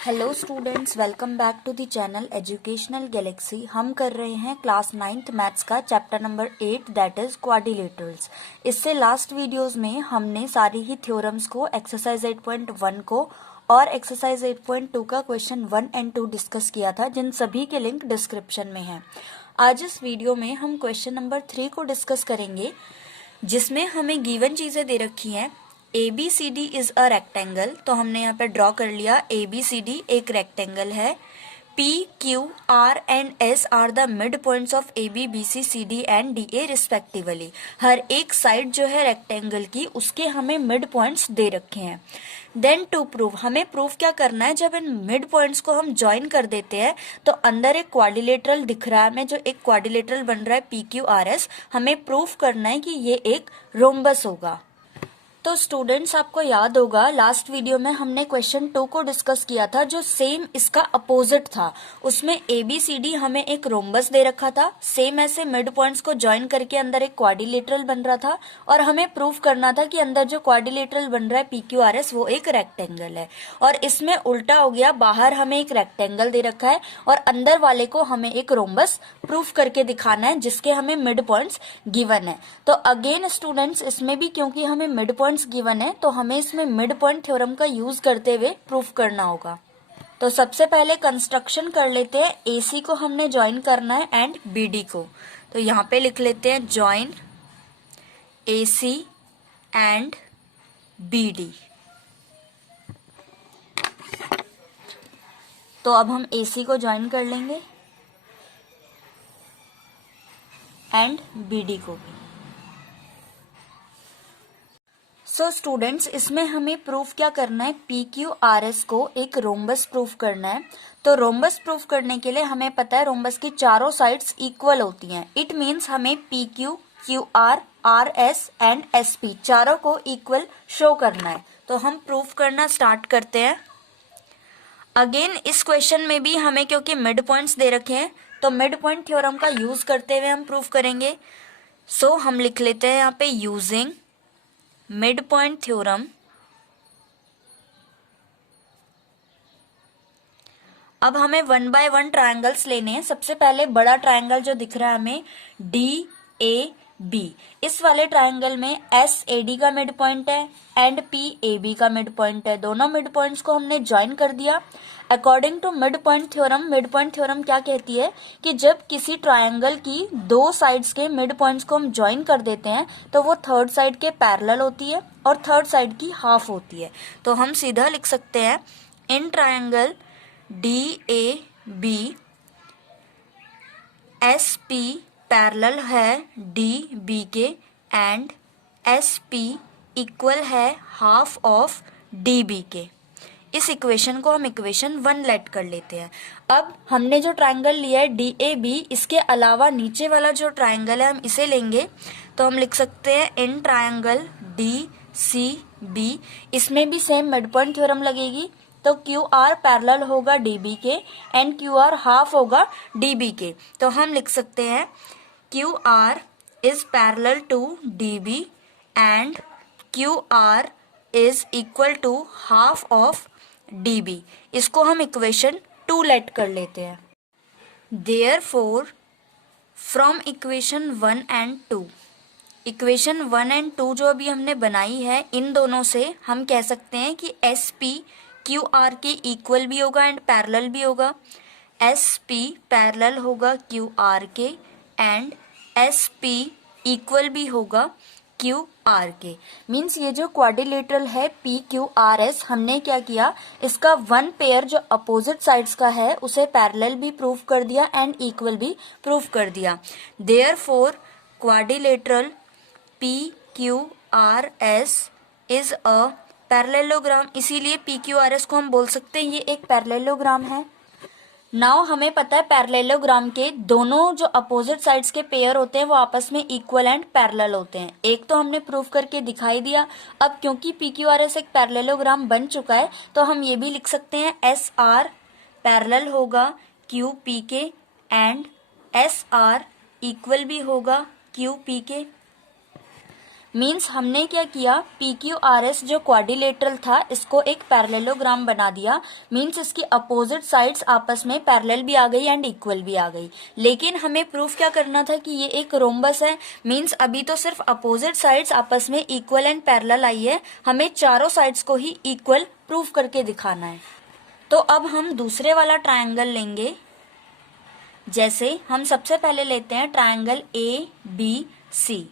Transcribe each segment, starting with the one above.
Hello students, welcome back to the channel Educational Galaxy. हम कर रहे हैं क्लास 9th मैथ्स का chapter number 8 that is quadrilaterals. इससे लास्ट वीडियोस में हमने सारी ही थ्योरम्स को, एक्सरसाइज 8.1 को और एक्सरसाइज 8.2 का क्वेश्चन 1 एंड 2 डिस्कस किया था, जिन सभी के लिंक डिस्क्रिप्शन में है। आज इस वीडियो में हम क्वेश्चन नंबर 3 को डिस्कस करेंगे, जिसमें हमें गिवन चीजें दे रखी हैं। ABCD इज अ रेक्टेंगल, तो हमने यहाँ पे ड्रॉ कर लिया। ABCD एक रेक्टेंगल है। P, Q, R and S are the mid points of AB, BC, CD and DA respectively. हर एक साइड जो है रेक्टेंगल की, उसके हमें मिड पॉइंट्स दे रखे हैं। देन टू प्रूव, हमें प्रूव क्या करना है। जब इन मिड पॉइंट्स को हम ज्वाइन कर देते हैं तो अंदर एक क्वाड्रिलेटरल दिख रहा है हमें, जो एक क्वाड्रिलेटरल बन रहा है PQRS। हमें प्रूव करना है कि ये एक रोम्बस होगा। तो स्टूडेंट्स, आपको याद होगा लास्ट वीडियो में हमने क्वेश्चन 2 को डिस्कस किया था, जो सेम इसका अपोजिट था। उसमें ABCD हमें एक रोम्बस दे रखा था, सेम ऐसे मिड पॉइंट्स को ज्वाइन करके अंदर एक क्वाड्रिलेटरल बन रहा था, और हमें प्रूव करना था कि अंदर जो क्वाड्रिलेटरल बन रहा है PQRS वो एक रेक्टेंगल है। और इसमें उल्टा हो गया, बाहर हमें एक रेक्टेंगल दे रखा है और अंदर वाले को हमें एक रोम्बस प्रूव करके दिखाना है, जिसके हमें मिड पॉइंट्स गिवन है। तो अगेन स्टूडेंट्स, इसमें भी क्योंकि हमें मिड पॉइंट्स गिवन है, तो हमें इसमें मिड पॉइंट थ्योरम का यूज करते हुए प्रूफ करना होगा। तो सबसे पहले कंस्ट्रक्शन कर लेते हैं। AC को हमने ज्वाइन करना है एंड BD को, तो यहाँ पे लिख लेते हैं ज्वाइन AC एंड BD। तो अब हम AC को ज्वाइन कर लेंगे एंड BD को भी। सो स्टूडेंट्स, इसमें हमें प्रूफ क्या करना है, PQRS को एक रोम्बस प्रूफ करना है। तो रोम्बस प्रूफ करने के लिए हमें पता है रोम्बस की चारों साइड्स इक्वल होती हैं। इट मींस हमें PQ, QR, RS and SP चारों को इक्वल शो करना है। तो हम प्रूफ करना स्टार्ट करते हैं। अगेन इस क्वेश्चन में भी हमें क्योंकि मिड पॉइंट्स दे रखे हैं, तो मिड पॉइंट थ्योरम का यूज करते हुए हम प्रूफ करेंगे। सो हम लिख लेते हैं यहाँ पे यूजिंग मिड पॉइंट थ्योरम। अब हमें 1 बाय 1 ट्रायंगल्स लेने हैं। सबसे पहले बड़ा ट्रायंगल जो दिख रहा है हमें DAB, इस वाले ट्रायंगल में SAD का मिड पॉइंट है एंड PAB का मिड पॉइंट है। दोनों मिड पॉइंट्स को हमने ज्वाइन कर दिया। According to mid point theorem, mid point theorem क्या कहती है कि जब किसी ट्रायंगल की दो साइड्स के मिड पॉइंट्स को हम ज्वाइन कर देते हैं तो वो थर्ड साइड के पैरेलल होती है और थर्ड साइड की हाफ होती है। तो हम सीधा लिख सकते हैं in triangle DAB SP parallel है DB के एंड SP इक्वल है हाफ ऑफ DB के। इस इक्वेशन को हम इक्वेशन 1 लेट कर लेते हैं। अब हमने जो ट्रायंगल लिया है DAB, इसके अलावा नीचे वाला जो ट्रायंगल है हम इसे लेंगे। तो हम लिख सकते हैं इन ट्रायंगल DCB, इसमें भी सेम मिड पॉइंट थ्योरम लगेगी। तो QR पैरेलल होगा DB के एंड QR हाफ होगा DB के। तो हम लिख सकते हैं QR is parallel to DB and QR is equal to half of DB। इसको हम इक्वेशन 2 लेट कर लेते हैं। Therefore, from equation 1 and 2, equation 1 and 2 जो अभी हमने बनाई है, इन दोनों से हम कह सकते हैं कि SP QR के इक्वल भी होगा एंड पैरेलल भी होगा। SP पैरेलल होगा QR के एंड SP इक्वल भी होगा QR के। मीन्स ये जो क्वाड्रिलेटरल है PQRS, हमने क्या किया, इसका वन पेयर जो अपोजिट साइड्स का है उसे पैरेलल भी प्रूव कर दिया एंड इक्वल भी प्रूव कर दिया। Therefore quadrilateral PQRS is a parallelogram, इसीलिए PQRS को हम बोल सकते हैं ये एक पैरेललोग्राम है। नाउ हमें पता है पैरेललोग्राम के दोनों जो अपोजिट साइड्स के पेयर होते हैं वो आपस में इक्वल एंड पैरेलल होते हैं। एक तो हमने प्रूव करके दिखाई दिया। अब क्योंकि PQRS एक पैरेललोग्राम बन चुका है, तो हम ये भी लिख सकते हैं SR पैरेलल होगा QP के एंड SR इक्वल भी होगा QP के। मीन्स हमने क्या किया, पी क्यू आर एस जो क्वाड्रिलेटरल था इसको एक पैरेललोग्राम बना दिया। मीन्स इसकी अपोजिट साइड्स आपस में पैरेलल भी आ गई एंड इक्वल भी आ गई। लेकिन हमें प्रूफ क्या करना था कि ये एक रोम्बस है। मीन्स अभी तो सिर्फ अपोजिट साइड्स आपस में इक्वल एंड पैरेलल आई है, हमें चारों साइड्स को ही इक्वल प्रूफ करके दिखाना है। तो अब हम दूसरे वाला ट्रायंगल लेंगे। जैसे हम सबसे पहले लेते हैं ट्रायंगल ए बी सी।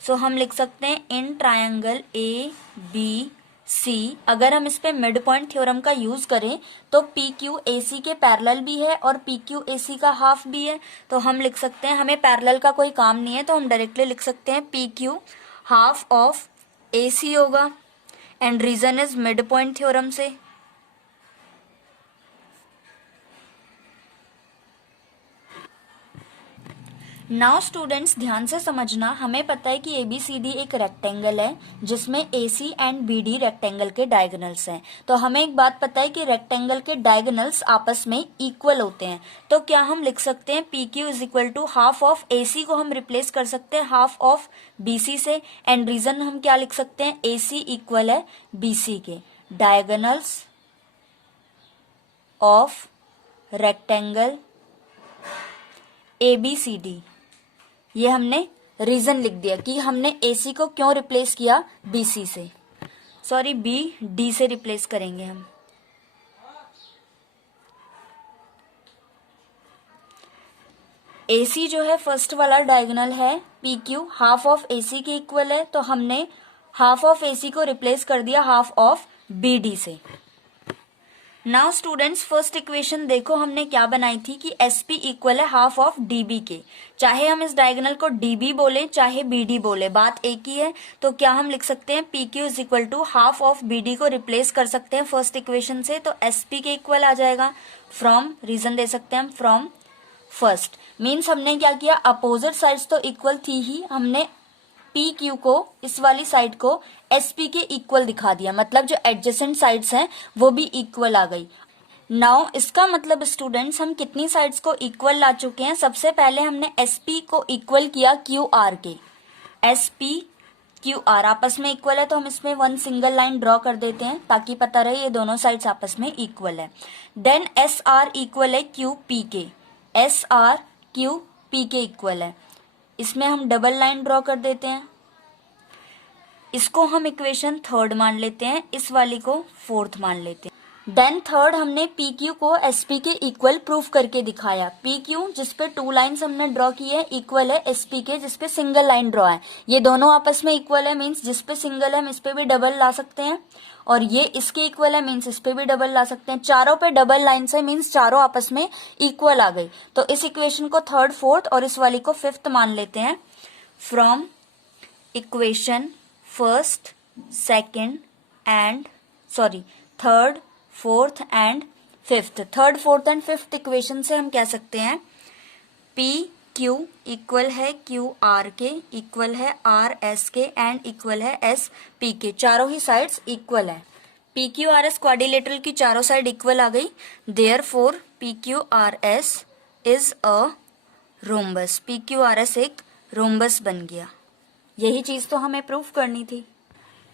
सो हम लिख सकते हैं in triangle A B C, अगर हम इस पे मिड पॉइंट थ्योरम का यूज करें तो पी क्यू ए सी के पैरेलल भी है और पी क्यू ए सी का हाफ भी है। तो हम लिख सकते हैं, हमें पैरेलल का कोई काम नहीं है तो हम डायरेक्टली लिख सकते हैं P Q half of A C होगा and reason is mid point theorem से। नाउ स्टूडेंट्स ध्यान से समझना, हमें पता है कि ABCD एक रेक्टेंगल है जिसमें AC एंड BD रेक्टेंगल के डायगोनल्स हैं। तो हमें एक बात पता है कि रेक्टेंगल के डायगोनल्स आपस में इक्वल होते हैं। तो क्या हम लिख सकते हैं PQ is equal to half of AC को हम रिप्लेस कर सकते हैं हाफ ऑफ BC से एंड रीजन हम क्या लिख सकते हैं, AC इक्वल है BC के। डायगोनल्स ऑफ रेक्टेंगल ABCD, ये हमने रीजन लिख दिया कि हमने AC को क्यों रिप्लेस किया BC से, सॉरी BD से रिप्लेस करेंगे हम। AC जो है फर्स्ट वाला डायगोनल है PQ हाफ ऑफ AC के इक्वल है, तो हमने हाफ ऑफ AC को रिप्लेस कर दिया हाफ ऑफ BD से। नाउ स्टूडेंट्स फर्स्ट इक्वेशन देखो हमने क्या बनाई थी कि SP इक्वल है हाफ ऑफ DB के। चाहे हम इस डायगोनल को DB बोले चाहे BD बोले, बात एक ही है। तो क्या हम लिख सकते हैं PQ is equal to half of BD को रिप्लेस कर सकते हैं फर्स्ट इक्वेशन से, तो SP के इक्वल आ जाएगा। फ्रॉम रीजन दे सकते हैं हम फ्रॉम फर्स्ट। मीन्स हमने क्या किया, अपोजिट साइड्स तो इक्वल थी ही, हमने PQ को इस वाली साइड को SP के इक्वल दिखा दिया, मतलब जो एडजेसेंट साइड्स हैं वो भी इक्वल आ गई। नाउ इसका मतलब स्टूडेंट्स हम कितनी साइड्स को इक्वल ला चुके हैं। सबसे पहले हमने SP को इक्वल किया QR के। SP QR आपस में इक्वल है तो हम इसमें वन सिंगल लाइन ड्रॉ कर देते हैं ताकि पता रहे ये दोनों साइड्स आपस में इक्वल है। देन SR इक्वल है QP के। SR QP के इक्वल है, इसमें हम डबल लाइन ड्रॉ कर देते हैं। इसको हम इक्वेशन थर्ड मान लेते हैं, इस वाली को फोर्थ मान लेते हैं। देन थर्ड हमने PQ को SP के इक्वल प्रूफ करके दिखाया। PQ जिसपे टू लाइंस हमने ड्रॉ की है इक्वल है SP के जिसपे सिंगल लाइन ड्रॉ है। ये दोनों आपस में इक्वल है, मीन्स जिसपे सिंगल है हम इस पे भी डबल ला सकते हैं, और ये इसके इक्वल है मीन्स इस पे भी डबल ला सकते हैं। चारों पे डबल लाइन से मीन्स चारों आपस में इक्वल आ गई। तो इस इक्वेशन को थर्ड फोर्थ और इस वाली को फिफ्थ मान लेते हैं। From equation first second and third fourth and fifth, third fourth and fifth equation से हम कह सकते हैं PQ इक्वल है QR के, इक्वल है RS के एंड इक्वल है SP के। चारों ही साइड्स इक्वल है। PQRS क्वाड्रिलेटरल की चारों साइड इक्वल आ गई, therefore PQRS is a rhombus. PQRS एक रोम्बस बन गया। यही चीज तो हमें प्रूफ करनी थी।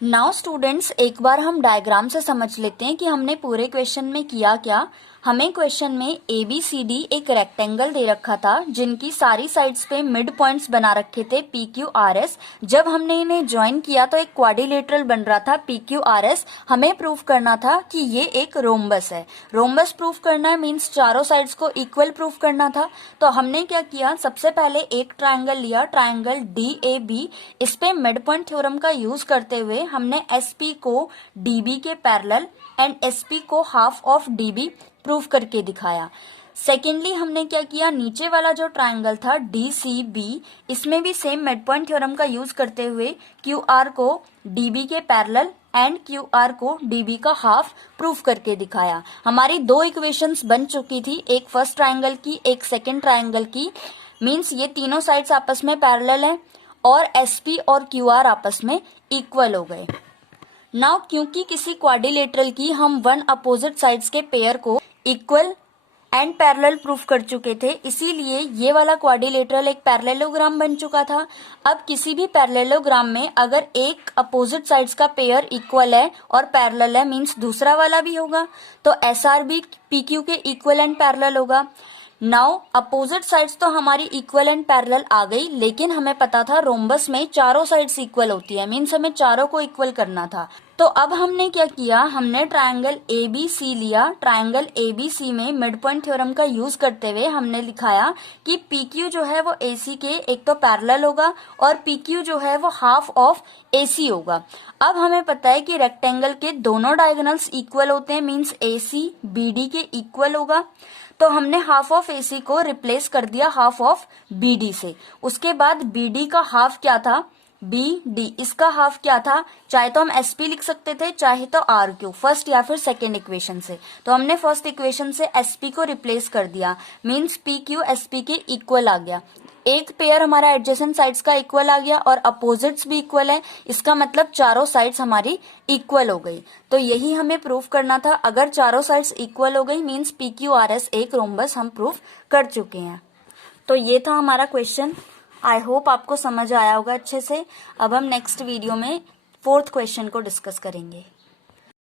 नाउ स्टूडेंट्स एक बार हम डायग्राम से समझ लेते हैं कि हमने पूरे क्वेश्चन में किया क्या। हमें क्वेश्चन में ABCD एक रेक्टेंगल दे रखा था जिनकी सारी साइड्स पे मिड पॉइंट्स बना रखे थे PQRS। जब हमने इन्हें ज्वाइन किया तो एक क्वाड्रिलेटरल बन रहा था PQRS। हमें प्रूफ करना था कि ये एक रोम्बस है। रोम्बस प्रूफ करना है मीन्स चारों साइड्स को इक्वल प्रूफ करना था। तो हमने क्या किया, सबसे पहले एक ट्राइंगल लिया, ट्राइंगल DAB। इस पे मिड पॉइंट थ्योरम का यूज करते हुए हमने SP को DB के पैरेलल एंड SP को हाफ ऑफ DB प्रूफ करके दिखाया। सेकेंडली हमने क्या किया, नीचे वाला जो ट्राइंगल था DCB, इसमें भी सेम मिड पॉइंट थ्योरम का यूज करते हुए QR को DB के पैरेलल एंड QR को DB का हाफ प्रूफ करके दिखाया। हमारी दो इक्वेशंस बन चुकी थी, एक फर्स्ट ट्राइंगल की एक सेकेंड ट्राइंगल की। मीन्स ये तीनों साइड्स आपस में पैरेलल हैं और SP और QR आपस में इक्वल हो गए। नाउ क्योंकि किसी क्वाड्रिलेटरल की हम वन अपोजिट साइड्स के पेयर को इक्वल एंड पैरेलल प्रूफ कर चुके थे, इसीलिए ये वाला क्वाड्रिलेटरल एक पैरेललोग्राम बन चुका था। अब किसी भी पैरेललोग्राम में अगर एक अपोजिट साइड्स का पेयर इक्वल है और पैरेलल है, मींस दूसरा वाला भी होगा, तो एसआर भी पीक्यू के इक्वल एंड पैरेलल होगा। नाउ अपोजिट साइड्स तो हमारी इक्वल एंड पैरेलल आ गई, लेकिन हमें पता था रोम्बस में चारों साइड्स इक्वल होती है, मींस हमें चारों को इक्वल करना था। तो अब हमने क्या किया, हमने ट्रायंगल एबीसी लिया। ट्रायंगल एबीसी में मिड पॉइंट थ्योरम का यूज करते हुए हमने लिखाया कि पीक्यू जो है वो एसी के एक तो पैरेलल होगा और पीक्यू जो है वो हाफ ऑफ एसी होगा। अब हमें पता है कि रेक्टेंगल के दोनों डायगोनल्स इक्वल होते हैं, मींस एसी बीडी के इक्वल होगा। तो हमने हाफ ऑफ एसी को रिप्लेस कर दिया हाफ ऑफ बीडी से। उसके बाद बीडी का हाफ क्या था, बी डी, इसका हाफ क्या था, चाहे तो हम एसपी लिख सकते थे, चाहे तो आर क्यू, फर्स्ट या फिर सेकेंड इक्वेशन से। तो हमने फर्स्ट इक्वेशन से एसपी को रिप्लेस कर दिया, मींस पी क्यू एसपी के इक्वल आ गया। एक पेयर हमारा एडजेसेंट साइड्स का इक्वल आ गया और अपोजिट्स भी इक्वल है, इसका मतलब चारों साइड्स हमारी इक्वल हो गई। तो यही हमें प्रूफ करना था। अगर चारों साइड्स इक्वल हो गई means P Q R S एक रोम्बस हम प्रूफ कर चुके हैं। तो ये था हमारा क्वेश्चन। आई होप आपको समझ आया होगा अच्छे से। अब हम नेक्स्ट वीडियो में 4th क्वेश्चन को डिस्कस करेंगे।